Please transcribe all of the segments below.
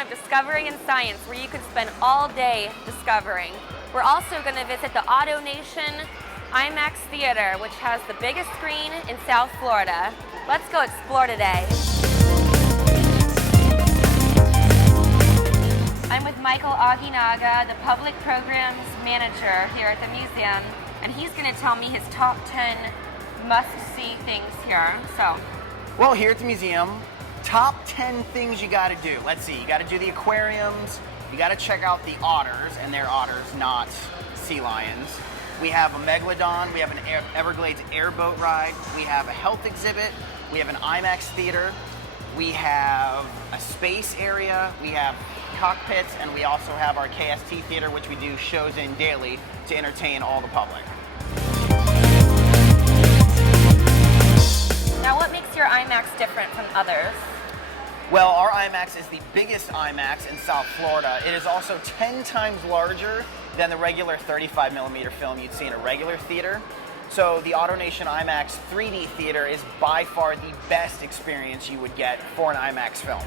time of discovery and science where you could spend all day discovering. We're also going to visit the AutoNation IMAX Theater, which has the biggest screen in South Florida. Let's go explore today. I'm with Michael Aguinaga, the Public Programs Manager here at the museum, and he's going to tell me his top 10 must-see things here. So, well, here at the museum, top 10 things you got to do. Let's see, you got to do the aquariums, you got to check out the otters, and they're otters, not sea lions. We have a megalodon, we have an Everglades airboat ride, we have a health exhibit, we have an IMAX theater, we have a space area, we have cockpits, and we also have our KST theater, which we do shows in daily to entertain all the public. Now, what makes your IMAX different from others? Well, our IMAX is the biggest IMAX in South Florida. It is also 10 times larger than the regular 35mm film you'd see in a regular theater. So the AutoNation IMAX 3D theater is by far the best experience you would get for an IMAX film.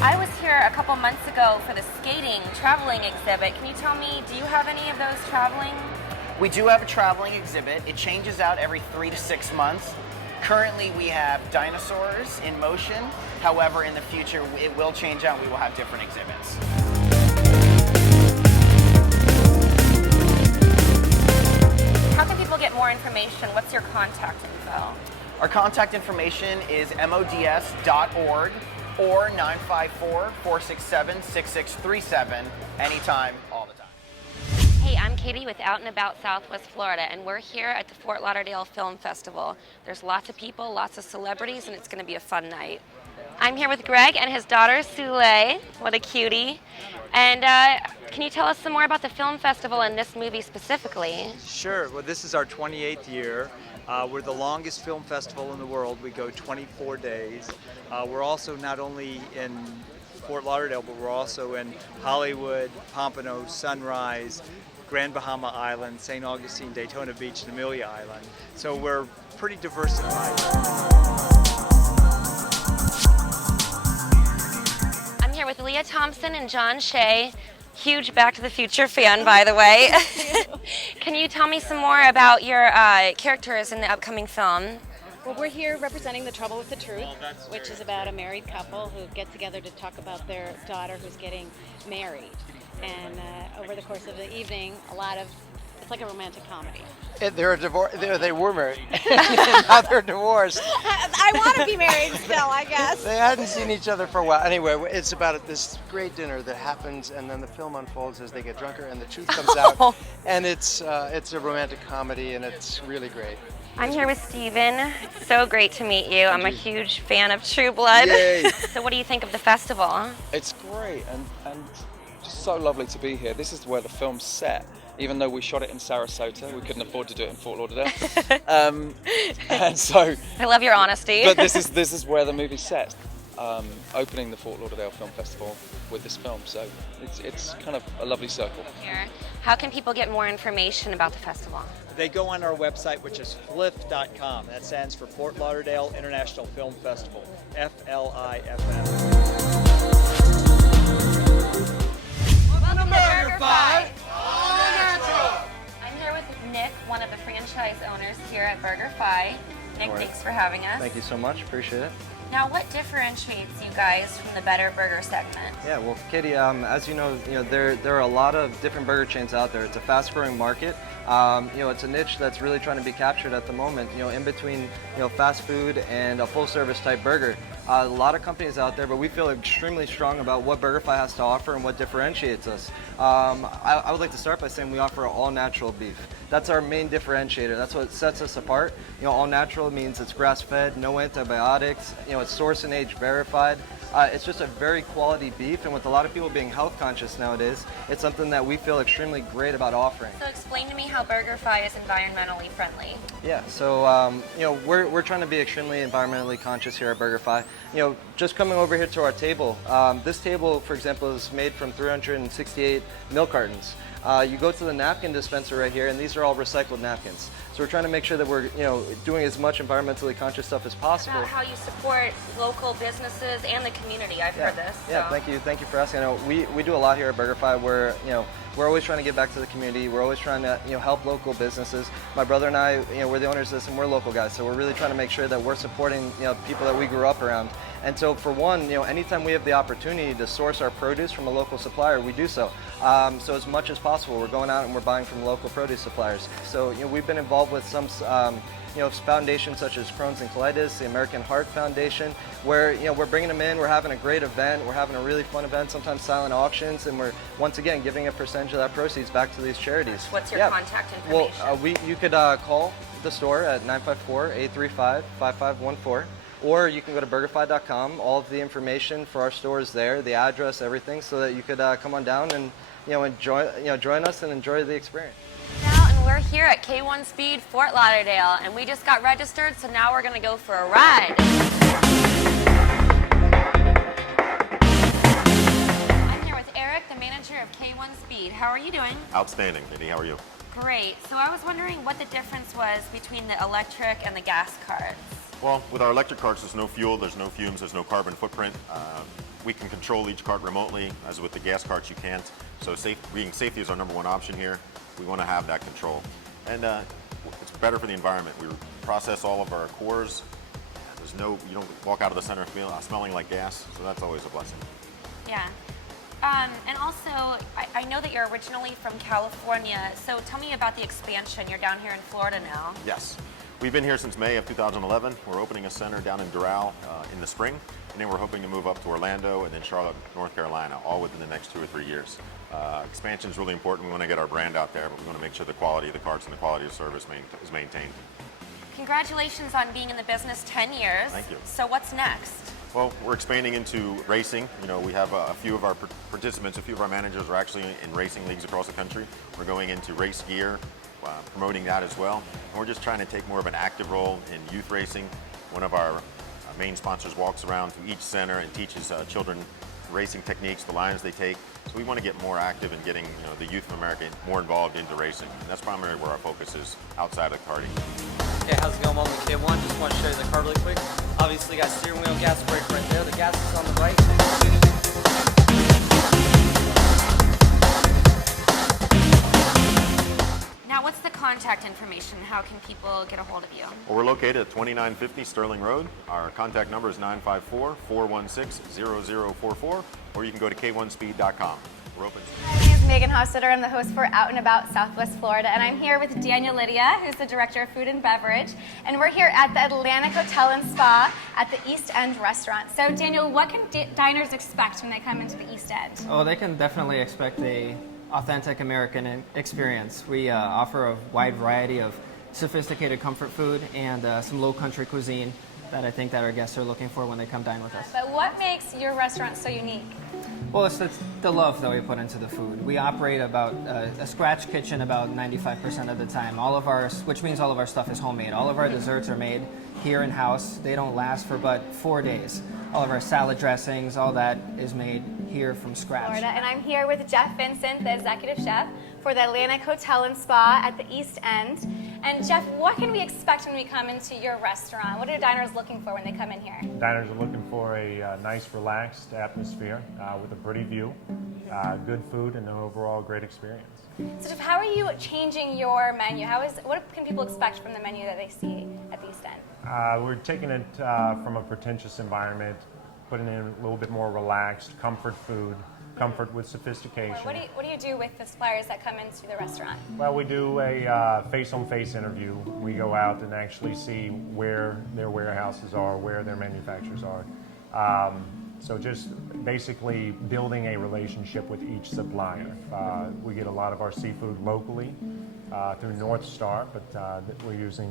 I was here a couple months ago for the skating traveling exhibit. Can you tell me, do you have any of those traveling? We do have a traveling exhibit. It changes out every 3 to 6 months. Currently, we have dinosaurs in motion. However, in the future, it will change out. We will have different exhibits. How can people get more information? What's your contact info? Our contact information is mods.org or 954-467-6637 anytime, all the time. Hey, I'm Katie with Out and About Southwest Florida, and we're here at the Fort Lauderdale Film Festival. There's lots of people, lots of celebrities, and it's going to be a fun night. I'm here with Greg and his daughter, Sule. What a cutie. And can you tell us some more about the film festival and this movie specifically? Sure. Well, this is our 28th year. We're the longest film festival in the world. We go 24 days. We're also not only in Fort Lauderdale, but we're also in Hollywood, Pompano, Sunrise, Grand Bahama Island, St. Augustine, Daytona Beach, and Amelia Island. So we're pretty diversified. I'm here with Lea Thompson and John SHEA. Huge Back to the Future fan, by the way. Can you tell me some more about your characters in the upcoming film? Well, we're here representing The Trouble with the Truth, which is about a married couple who get together to talk about their daughter who's getting married. And over the course of the evening, it's like a romantic comedy. They were married. Now they're divorced. I want to be married still, I guess. They hadn't seen each other for a while. Anyway, it's about this great dinner that happens, and then the film unfolds as they get drunker, and the truth comes out. And it's a romantic comedy, and it's really great. I'm here with Steven. So great to meet you. I'm a huge fan of True Blood. Yay. So what do you think of the festival? It's great and just so lovely to be here. This is where the film's set. Even though we shot it in Sarasota, we couldn't afford to do it in Fort Lauderdale. And so I love your honesty. But this is where the movie's set. Opening the Fort Lauderdale Film Festival with this film, so it's kind of a lovely circle. How can people get more information about the festival? They go on our website, which is FLIFF.com. That stands for Fort Lauderdale International Film Festival, FLIFF. Welcome to BurgerFi. I'm here with Nick, one of the franchise owners here at BurgerFi. Nick, thanks for having us. Thank you so much. Appreciate it. Now, what differentiates you guys from the Better Burger segment? Yeah, well, Katie, as you know, there are a lot of different burger chains out there. It's a fast-growing market. It's a niche that's really trying to be captured at the moment. In between, fast food and a full-service type burger. A lot of companies out there, but we feel extremely strong about what BurgerFi has to offer and what differentiates us. I would like to start by saying we offer all-natural beef. That's our main differentiator. That's what sets us apart. All-natural means it's grass-fed, no antibiotics. It's source and age verified. It's just a very quality beef, and with a lot of people being health conscious nowadays, it's something that we feel extremely great about offering. So explain to me how BurgerFi is environmentally friendly. Yeah, so we're trying to be extremely environmentally conscious here at BurgerFi. Just coming over here to our table, this table, for example, is made from 368 milk cartons. You go to the napkin dispenser right here, and these are all recycled napkins. So we're trying to make sure that we're doing as much environmentally conscious stuff as possible. About how you support local businesses and the community. I've heard this. Yeah, so. thank you for asking. We do a lot here at BurgerFi. We're always trying to give back to the community. We're always trying to help local businesses. My brother and I, we're the owners of this, and we're local guys. So we're really trying to make sure that we're supporting people that we grew up around. And so for one, anytime we have the opportunity to source our produce from a local supplier, we do so. So as much as possible, we're going out and we're buying from local produce suppliers. So we've been involved with some foundations such as Crohn's and Colitis, the American Heart Foundation, where we're bringing them in, we're having a great event, we're having a really fun event, sometimes silent auctions, and we're once again giving a percentage of that proceeds back to these charities. What's your contact information? Well, you could call the store at 954-835-5514. Or you can go to BurgerFi.com. All of the information for our store is there, the address, everything, so that you could come on down and join us and enjoy the experience. Now, and we're here at K1 Speed Fort Lauderdale, and we just got registered, so now we're going to go for a ride. I'm here with Eric, the manager of K1 Speed. How are you doing? Outstanding, Nidhi. How are you? Great. So I was wondering what the difference was between the electric and the gas carts. Well, with our electric carts, there's no fuel, there's no fumes, there's no carbon footprint. We can control each cart remotely, as with the gas carts you can't. So safety is our #1 option here. We want to have that control. And it's better for the environment. We process all of our cores. You don't walk out of the center smelling like gas, so that's always a blessing. Yeah. And also, I know that you're originally from California, so tell me about the expansion. You're down here in Florida now. Yes. We've been here since May of 2011. We're opening a center down in Doral in the spring, and then we're hoping to move up to Orlando and then Charlotte, North Carolina, all within the next 2 or 3 years. Expansion is really important. We want to get our brand out there, but we want to make sure the quality of the carts and the quality of service is maintained. Congratulations on being in the business 10 years. Thank you. So what's next? Well, we're expanding into racing. We have a few of our participants, a few of our managers are actually in racing leagues across the country. We're going into race gear, promoting that as well. And we're just trying to take more of an active role in youth racing. One of our main sponsors walks around to each center and teaches children racing techniques, the lines they take. So we want to get more active in getting the youth of America more involved into racing. And that's primarily where our focus is outside of karting. Hey, how's it going? I'm on the K1. Just want to show you the car really quick. Obviously, got steering wheel, gas brake right there. The gas is on the right. Now, what's the contact information? How can people get a hold of you? Well, we're located at 2950 Sterling Road. Our contact number is 954-416-0044, or you can go to k1speed.com. We're open. My name is MEGHAN, HOSTETTER. I'm the host for Out and About Southwest Florida, and I'm here with LYDIA, who's the Director of Food and Beverage, and we're here at the Atlantic Hotel and Spa at the East End restaurant. So, Daniel, what can diners expect when they come into the East End? Oh, they can definitely expect a authentic American experience. We offer a wide variety of sophisticated comfort food and some low country cuisine that I think that our guests are looking for when they come dine with us. But what makes your restaurant so unique? Well, it's the love that we put into the food. We operate about a scratch kitchen about 95% of the time. Which means all of our stuff is homemade. All of our desserts are made here in house. They don't last for but 4 days. All of our salad dressings, all that is made here from scratch. Florida, and I'm here with Jeff Vincent, the executive chef for the Atlantic Hotel and Spa at the East End. And Jeff, what can we expect when we come into your restaurant? What are diners looking for when they come in here? Diners are looking for a nice, relaxed atmosphere with a pretty view, good food, and an overall great experience. So Jeff, how are you changing your menu? What can people expect from the menu that they see at the East End? We're taking it from a pretentious environment, putting in a little bit more relaxed, comfort food, comfort with sophistication. What do you do with the suppliers that come into the restaurant? Well, we do a face-on-face interview. We go out and actually see where their warehouses are, where their manufacturers are. So just basically building a relationship with each supplier. We get a lot of our seafood locally through North Star, but we're using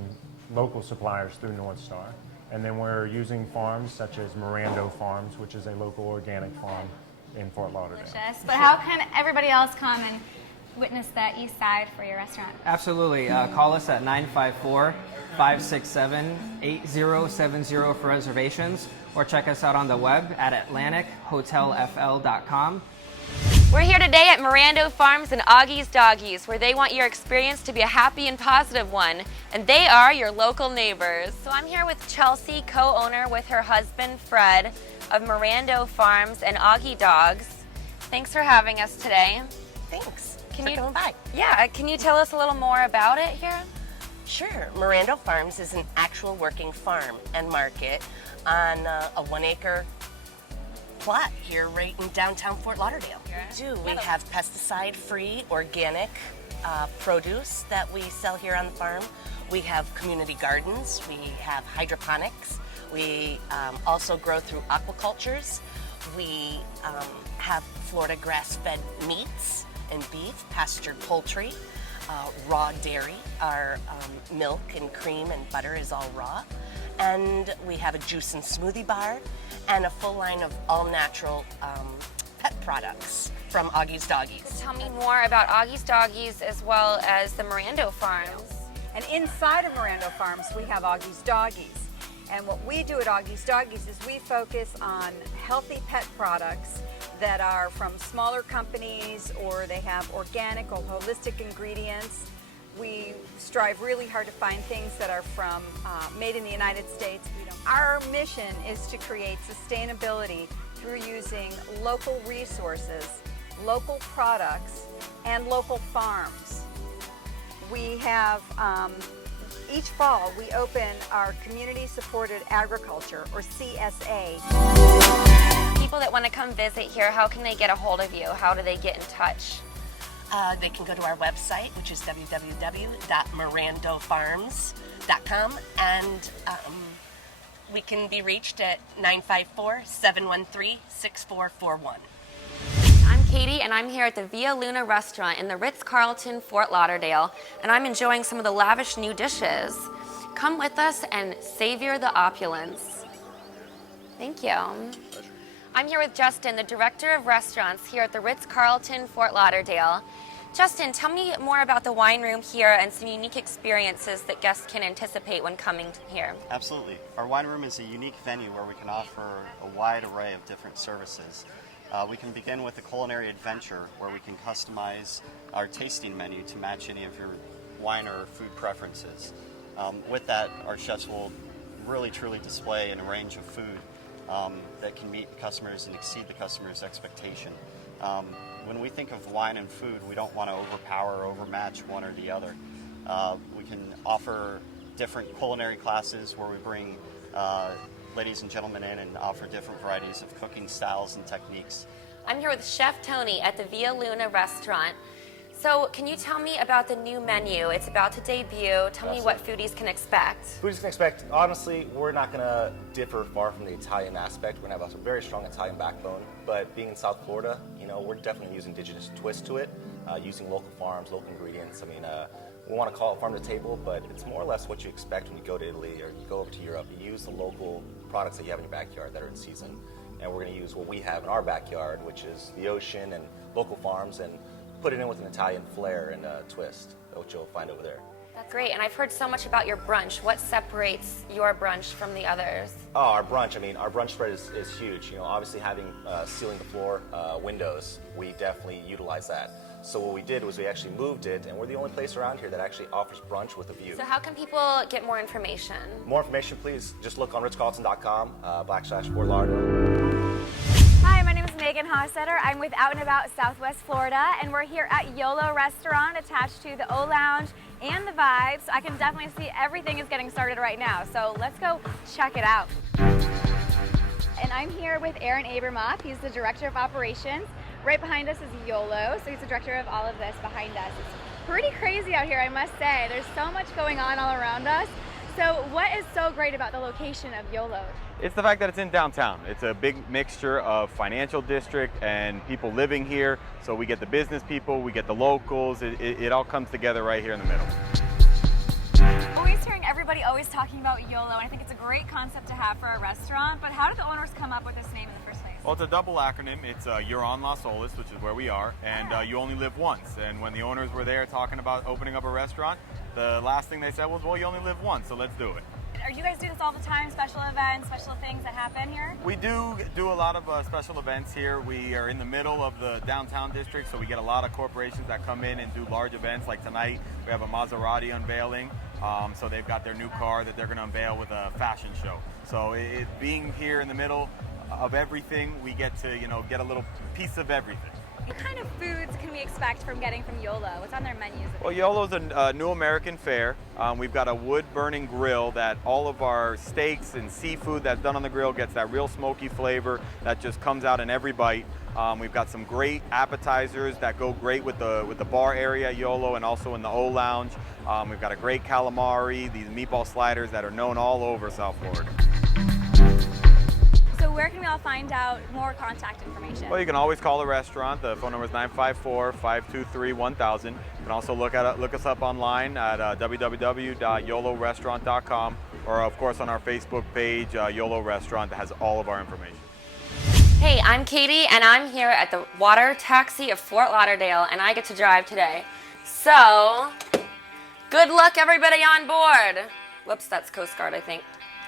local suppliers through North Star. And then we're using farms such as MARANDO Farms, which is a local organic farm in Fort Lauderdale. Delicious. But how can everybody else come and witness the East Side for your restaurant? Absolutely. Call us at 954-567-8070 for reservations, or check us out on the web at atlantichotelfl.com. We're here today at MARANDO Farms and Augie's Doggies, where they want your experience to be a happy and positive one, and they are your local neighbors. So I'm here with Chelsea, co-owner with her husband Fred of MARANDO Farms and Augie Dogs. Thanks for having us today. Thanks for coming by. Yeah, can you tell us a little more about it here? Sure. MARANDO Farms is an actual working farm and market on a 1 acre plot here right in downtown Fort Lauderdale. We have pesticide-free organic produce that we sell here on the farm. We have community gardens. We have hydroponics. We also grow through aquacultures. We have Florida grass-fed meats and beef, pastured poultry, raw dairy. Our milk and cream and butter is all raw. And we have a juice and smoothie bar and a full line of all-natural pet products from Augie's Doggies. Tell me more about Augie's Doggies as well as the MARANDO Farms. And inside of MARANDO Farms, we have Augie's Doggies. And what we do at Augie's Doggies is we focus on healthy pet products that are from smaller companies, or they have organic or holistic ingredients. We strive really hard to find things that are from made in the United States. Our mission is to create sustainability through using local resources, local products, and local farms. We have, each fall, we open our Community Supported Agriculture, or CSA. People that want to come visit here, how can they get a hold of you? How do they get in touch? They can go to our website, which is www.marandofarms.com, and we can be reached at 954-713-6441. I'm Katie, and I'm here at the Via Luna restaurant in the Ritz-Carlton, Fort Lauderdale, and I'm enjoying some of the lavish new dishes. Come with us and savor the opulence. Thank you. I'm here with Justin, the Director of Restaurants here at the Ritz-Carlton, Fort Lauderdale. Justin, tell me more about the wine room here and some unique experiences that guests can anticipate when coming here. Absolutely. Our wine room is a unique venue where we can offer a wide array of different services. We can begin with a culinary adventure where we can customize our tasting menu to match any of your wine or food preferences. With that, our chefs will really truly display a range of food that can meet the customers and exceed the customer's expectation. When we think of wine and food, we don't want to overpower or overmatch one or the other. We can offer different culinary classes where we bring ladies and gentlemen in and offer different varieties of cooking styles and techniques. I'm here with Chef Tony at the Via Luna restaurant. So can you tell me about the new menu? It's about to debut. Tell me what foodies can expect. Foodies can expect, honestly, we're not going to differ far from the Italian aspect. We're going to have a very strong Italian backbone, but being in South Florida, we're definitely using indigenous twist to it, using local farms, local ingredients. I mean, we want to call it farm to table, but it's more or less what you expect when you go to Italy or you go over to Europe. You use the local products that you have in your backyard that are in season, and we're going to use what we have in our backyard, which is the ocean and local farms, and put it in with an Italian flair and twist, which you'll find over there. That's great, and I've heard so much about your brunch. What separates your brunch from the others? Oh, our brunch, our brunch spread is huge. Obviously having ceiling to floor windows, we definitely utilize that. So what we did was we actually moved it, and we're the only place around here that actually offers brunch with a view. So how can people get more information? More information, please just look on ritzcarlton.com /Fort Lauderdale. Hi, my name is Megan Hostetter. I'm with Out and About Southwest Florida, and we're here at YOLO Restaurant attached to the O Lounge and the Vibes. I can definitely see everything is getting started right now, so let's go check it out. And I'm here with ABRAMOFF. He's the Director of Operations. Right behind us is YOLO, so he's the director of all of this behind us. It's pretty crazy out here, I must say. There's so much going on all around us. So what is so great about the location of YOLO? It's the fact that it's in downtown. It's a big mixture of financial district and people living here. So we get the business people, we get the locals. It all comes together right here in the middle. Always hearing everybody always talking about YOLO, and I think it's a great concept to have for a restaurant, but how did the owners come up with this name in the first place? Well, it's a double acronym. It's You're on Las Olas, which is where we are, and you only live once. And when the owners were there talking about opening up a restaurant, the last thing they said was, well, you only live once, so let's do it. Are you guys doing this all the time? Special events, special things that happen here? We do a lot of special events here. We are in the middle of the downtown district, so we get a lot of corporations that come in and do large events. Like tonight, we have a Maserati unveiling. So they've got their new car that they're going to unveil with a fashion show. So being here in the middle of everything, we get to get a little piece of everything. What kind of foods can we expect from YOLO? What's on their menus? Well, YOLO's a new American fare. We've got a wood-burning grill that all of our steaks and seafood that's done on the grill gets that real smoky flavor that just comes out in every bite. We've got some great appetizers that go great with the bar area at YOLO and also in the O Lounge. We've got a great calamari, these meatball sliders that are known all over South Florida. So where can we all find out more contact information? Well, you can always call the restaurant. The phone number is 954-523-1000. You can also look us up online at www.yolorestaurant.com, or of course on our Facebook page, YOLO Restaurant, that has all of our information. Hey, I'm Katie, and I'm here at the water taxi of Fort Lauderdale, and I get to drive today. So, good luck everybody on board. Whoops, that's Coast Guard, I think.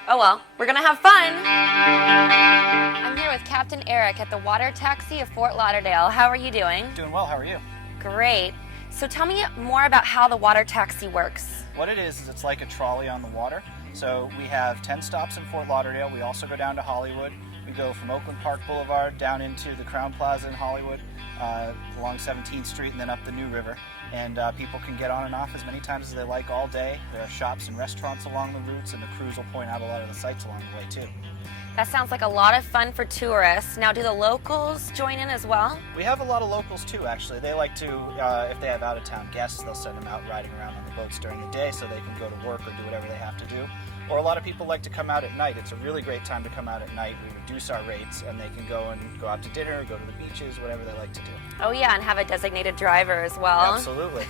Oh well, we're gonna have fun. I'm here with Captain Eric at the water taxi of Fort Lauderdale. How are you doing? Doing well, how are you? Great. So tell me more about how the water taxi works. What it is it's like a trolley on the water. So we have 10 stops in Fort Lauderdale. We also go down to Hollywood. We go from Oakland Park Boulevard down into the Crowne Plaza in Hollywood, along 17th Street and then up the New River. And people can get on and off as many times as they like all day. There are shops and restaurants along the routes, and the crews will point out a lot of the sights along the way too. That sounds like a lot of fun for tourists. Now, do the locals join in as well? We have a lot of locals too, actually. They like to, if they have out-of-town guests, they'll send them out riding around on the boats during the day so they can go to work or do whatever they have to do. Or a lot of people like to come out at night. It's a really great time to come out at night. We reduce our rates, and they can go out to dinner, go to the beaches, whatever they like to do. Oh yeah, and have a designated driver as well. Absolutely.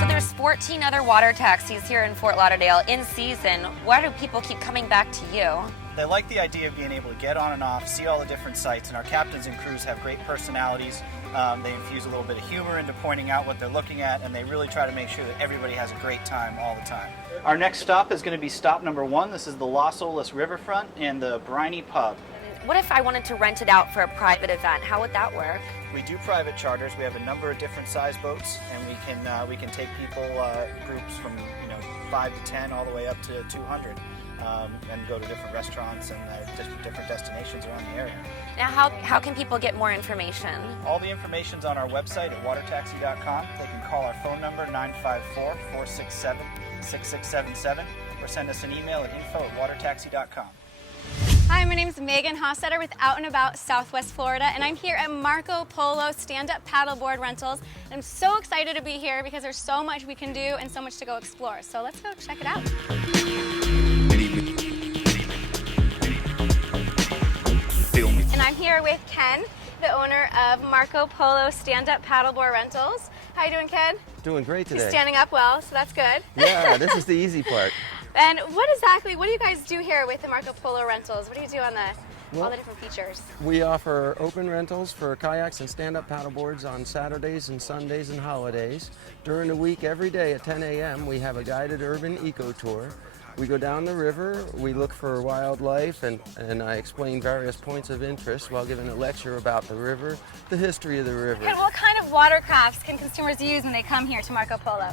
So there's 14 other water taxis here in Fort Lauderdale in season. Why do people keep coming back to you? They like the idea of being able to get on and off, see all the different sights, and our captains and crews have great personalities. They infuse a little bit of humor into pointing out what they're looking at, and they really try to make sure that everybody has a great time all the time. Our next stop is going to be stop number 1. This is the Los Olas Riverfront and the Briny Pub. What if I wanted to rent it out for a private event? How would that work? We do private charters. We have a number of different size boats, and we can take people, groups from 5 to 10 all the way up to 200. And go to different restaurants and different destinations around the area. Now, how can people get more information? All the information's on our website at watertaxi.com. They can call our phone number 954-467-6677 or send us an email at info@watertaxi.com. Hi, my name is MEGHAN HOSTETTER with Out and About Southwest Florida, and I'm here at Marco Polo stand-up paddleboard rentals. And I'm so excited to be here because there's so much we can do and so much to go explore. So let's go check it out. And I'm here with Ken, the owner of Marco Polo stand-up paddleboard rentals. How you doing, Ken? Doing great today. He's standing up well, so that's good. Yeah, this is the easy part. And what do you guys do here with the Marco Polo rentals? What do you do on all the different features? We offer open rentals for kayaks and stand-up paddleboards on Saturdays and Sundays and holidays. During the week, every day at 10 a.m., we have a guided urban eco tour. We go down the river, we look for wildlife, and I explain various points of interest while giving a lecture about the river, the history of the river. And what kind of watercrafts can consumers use when they come here to Marco Polo?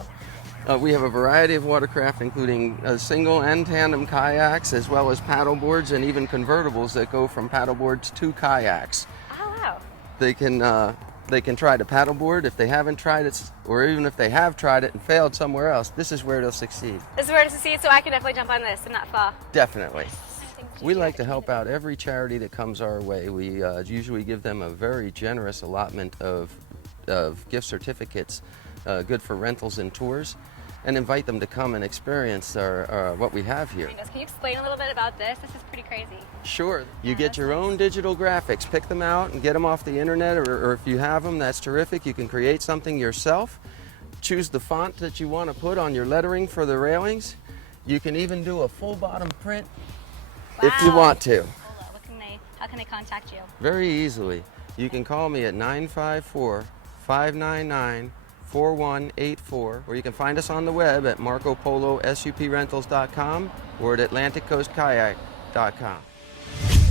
We have a variety of watercraft, including single and tandem kayaks, as well as paddleboards and even convertibles that go from paddleboards to kayaks. Oh, wow. They can try to paddleboard if they haven't tried it, or even if they have tried it and failed somewhere else. This is where they'll succeed. This is where to succeed, so I can definitely jump on this and not fall. Definitely. We like to help out every charity that comes our way. We usually give them a very generous allotment of gift certificates, good for rentals and tours, and invite them to come and experience what we have here. Can you explain a little bit about this? This is pretty crazy. Sure. You get your own digital graphics, pick them out and get them off the internet, or if you have them, that's terrific. You can create something yourself. Choose the font that you want to put on your lettering for the railings. You can even do a full bottom print if you want to. How can they contact you? Very easily. You can call me at 954-599-4677 4184, or you can find us on the web at marcopolosUPrentals.com or at AtlanticCoastKayak.com.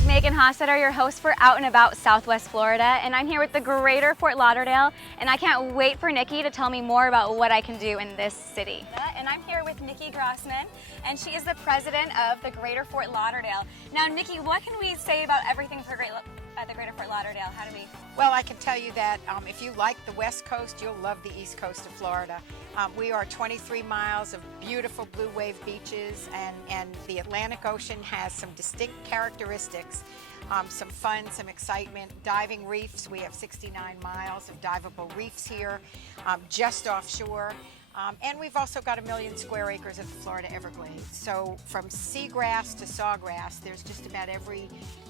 Megan Hostetter, your host for Out and About Southwest Florida, and I'm here with the Greater Fort Lauderdale, and I can't wait for Nikki to tell me more about what I can do in this city. And I'm here with Nikki Grossman, and she is the president of the Greater Fort Lauderdale. Now, Nikki, what can we say about everything for the Greater Fort Lauderdale? How do we? Well, I can tell you that if you like the West Coast, you'll love the East Coast of Florida. We are 23 miles of beautiful blue wave beaches, and the Atlantic Ocean has some distinct characteristics, some fun, some excitement. Diving reefs, we have 69 miles of diveable reefs here, just offshore. And we've also got 1 million square acres of the Florida Everglades. So from seagrass to sawgrass, there's just about every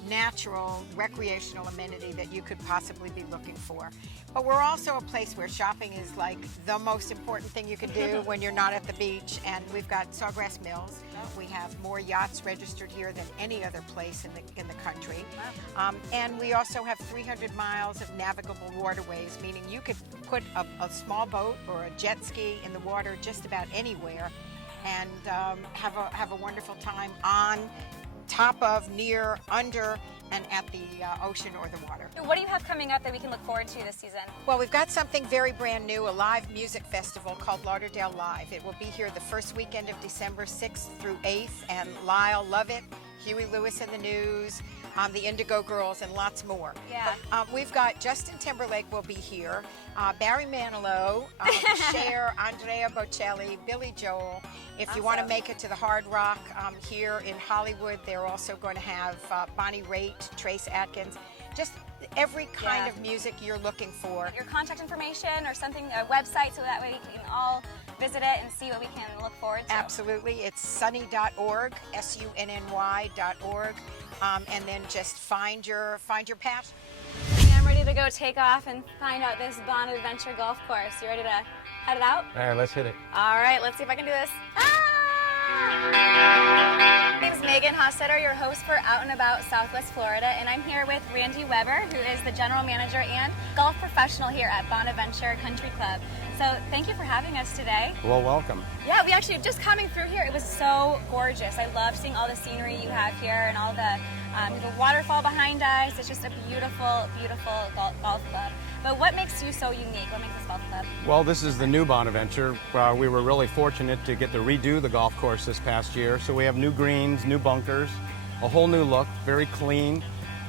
natural recreational amenity that you could possibly be looking for. But we're also a place where shopping is like the most important thing you can do when you're not at the beach. And we've got sawgrass mills. We have more yachts registered here than any other place in the country. And we also have 300 miles of navigable waterways, meaning you could put a small boat or a jet ski in the water just about anywhere and have a wonderful time on top of, near, under, and at the ocean or the water. What do you have coming up that we can look forward to this season? Well, we've got something very brand new, a live music festival called Lauderdale Live. It will be here the first weekend of December 6th through 8th, and Lyle Lovett, Huey Lewis and the News, the Indigo Girls, and lots more. Yeah. We've got Justin Timberlake will be here, Barry Manilow, Cher, Andrea Bocelli, Billy Joel. If you want to make it to the Hard Rock here in Hollywood, they're also going to have Bonnie Raitt, Trace Atkins, just every kind of music you're looking for. Your contact information or something, a website, so that way we can all visit it and see what we can look forward to. Absolutely. It's sunny.org, sunny.org, and then just find your passion. I'm ready to go take off and find out this Bond Adventure golf course. You ready to head it out? All right, let's hit it. All right, let's see if I can do this. My name is Megan Hostetter, your host for Out and About Southwest Florida, and I'm here with Randy Weber, who is the general manager and golf professional here at Bonaventure Country Club. So thank you for having us today. Well, welcome. Yeah, we actually, just coming through here, it was so gorgeous. I love seeing all the scenery you have here and all the waterfall behind us. It's just a beautiful, beautiful golf club. But what makes you so unique? What makes this golf club? Well, this is the new Bonaventure. We were really fortunate to get to redo the golf course this past year. So we have new greens, new bunkers, a whole new look, very clean.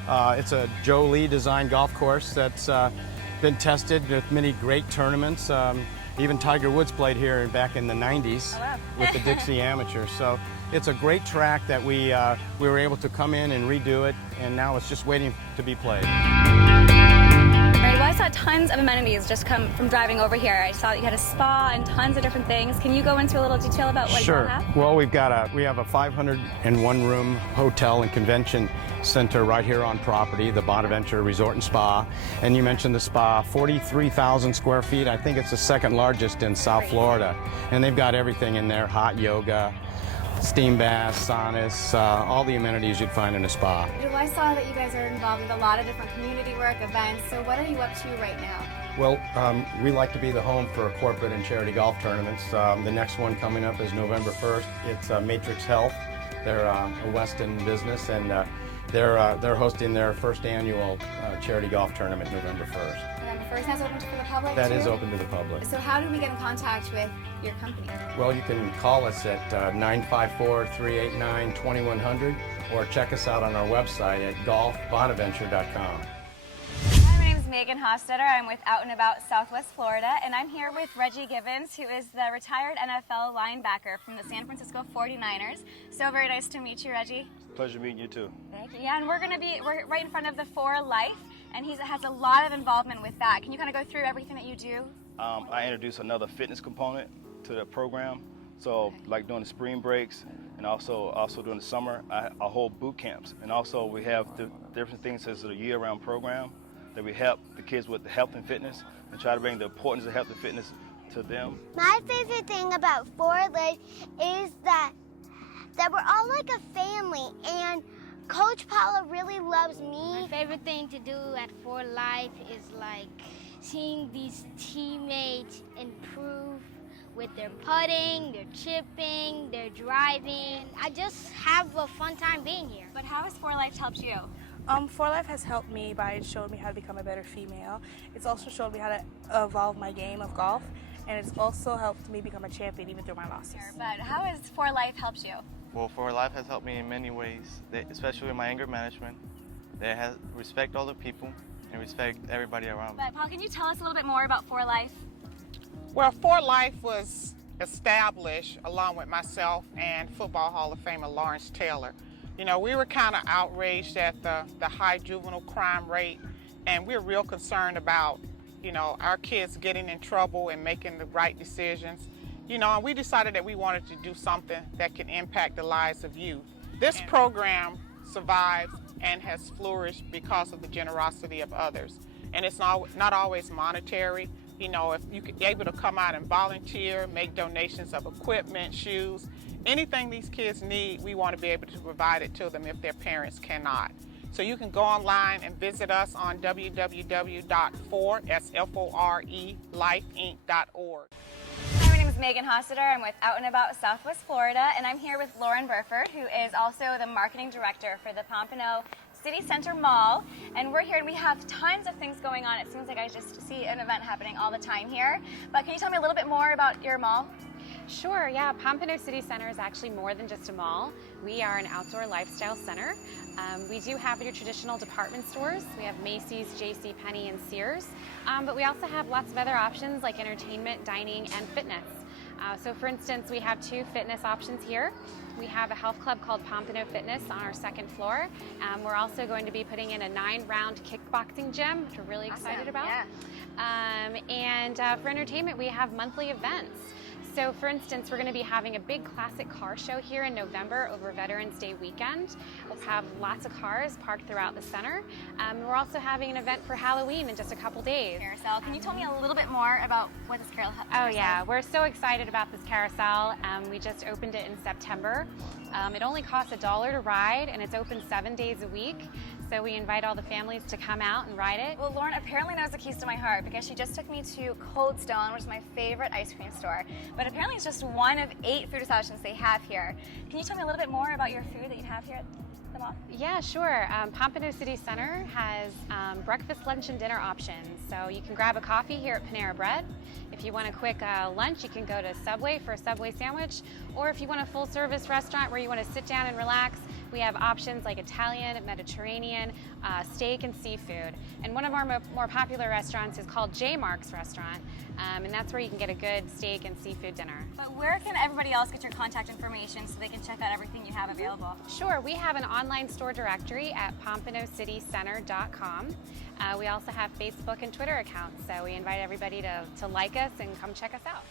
It's a Joe Lee designed golf course that's been tested with many great tournaments. Even Tiger Woods played here back in the 90s with the Dixie Amateur. So it's a great track that we were able to come in and redo it, and now it's just waiting to be played. Right, well, I saw tons of amenities just come from driving over here. I saw that you had a spa and tons of different things. Can you go into a little detail about what you all have? Well, we have a 501 room hotel and convention center right here on property, the Bonaventure Resort and Spa. And you mentioned the spa, 43,000 square feet. I think it's the second largest in South Florida. And they've got everything in there, hot yoga, steam baths, saunas, all the amenities you'd find in a spa. Well, I saw that you guys are involved with a lot of different community work events. So what are you up to right now? Well, we like to be the home for corporate and charity golf tournaments. The next one coming up is November 1st. It's Matrix Health. They're a Weston business, and they're hosting their first annual charity golf tournament November 1st. November 1st, that's open to the public That too? is open to the public. So how do we get in contact with your company? Well, you can call us at 954-389-2100 or check us out on our website at golfbonaventure.com. Hi, my name is Megan Hostetter. I'm with Out and About Southwest Florida, and I'm here with Reggie Gibbons, who is the retired NFL linebacker from the San Francisco 49ers. So very nice to meet you, Reggie. Pleasure meeting you too. Thank you. Yeah, and we're right in front of the For Life, and he has a lot of involvement with that. Can you kind of go through everything that you do? I introduced another fitness component to the program. So like during the spring breaks and also during the summer, I hold boot camps. And also we have different things as a year-round program that we help the kids with the health and fitness and try to bring the importance of health and fitness to them. My favorite thing about For Life is that we're all like a family, and Coach Paula really loves me. My favorite thing to do at For Life is like seeing these teammates improve with their putting, their chipping, their driving. I just have a fun time being here. But how has For Life helped you? For Life has helped me by it showed me how to become a better female. It's also showed me how to evolve my game of golf, and it's also helped me become a champion even through my losses. But how has For Life helped you? Well, For Life has helped me in many ways, especially with my anger management. They have respect all the people and respect everybody around me. But Paul, can you tell us a little bit more about For Life? Well, For Life was established along with myself and Football Hall of Famer Lawrence Taylor. You know, we were kind of outraged at the high juvenile crime rate, and we're real concerned about, you know, our kids getting in trouble and making the right decisions. You know, and we decided that we wanted to do something that can impact the lives of youth. This program survives and has flourished because of the generosity of others. And it's not always monetary. You know, if you're able to come out and volunteer, make donations of equipment, shoes, anything these kids need, we want to be able to provide it to them if their parents cannot. So you can go online and visit us on www.forelifeinc.org. Hi, my name is Megan Hostetter. I'm with Out and About Southwest Florida, and I'm here with Lauren Burford, who is also the marketing director for the Pompano City Center Mall. And we're here and we have tons of things going on. It seems like I just see an event happening all the time here. But can you tell me a little bit more about your mall? Sure, yeah. Pompano City Center is actually more than just a mall. We are an outdoor lifestyle center. We do have your traditional department stores. We have Macy's, JCPenney, and Sears. But we also have lots of other options like entertainment, dining, and fitness. So for instance, we have 2 fitness options here. We have a health club called Pompano Fitness on our 2nd floor. We're also going to be putting in a 9-round kickboxing gym, which we're really excited about. Yeah. For entertainment, we have monthly events. So for instance, we're going to be having a big classic car show here in November over Veterans Day weekend. We'll have lots of cars parked throughout the center. We're also having an event for Halloween in just a couple days. Carousel. Can you tell me a little bit more about what this carousel is? Oh yeah, we're so excited about this carousel. We just opened it in September. It only costs $1 to ride, and it's open 7 days a week. So we invite all the families to come out and ride it. Well, Lauren apparently knows the keys to my heart because she just took me to Cold Stone, which is my favorite ice cream store. But apparently it's just one of 8 food establishments they have here. Can you tell me a little bit more about your food that you have here at the mall? Yeah, sure. Pompano City Center has breakfast, lunch, and dinner options. So you can grab a coffee here at Panera Bread. If you want a quick lunch, you can go to Subway for a Subway sandwich. Or if you want a full-service restaurant where you want to sit down and relax, we have options like Italian, Mediterranean, steak, and seafood. And one of our more popular restaurants is called J. Mark's Restaurant, and that's where you can get a good steak and seafood dinner. But where can everybody else get your contact information so they can check out everything you have available? Sure, we have an online store directory at pompanocitycenter.com. We also have Facebook and Twitter accounts, so we invite everybody to like us and come check us out.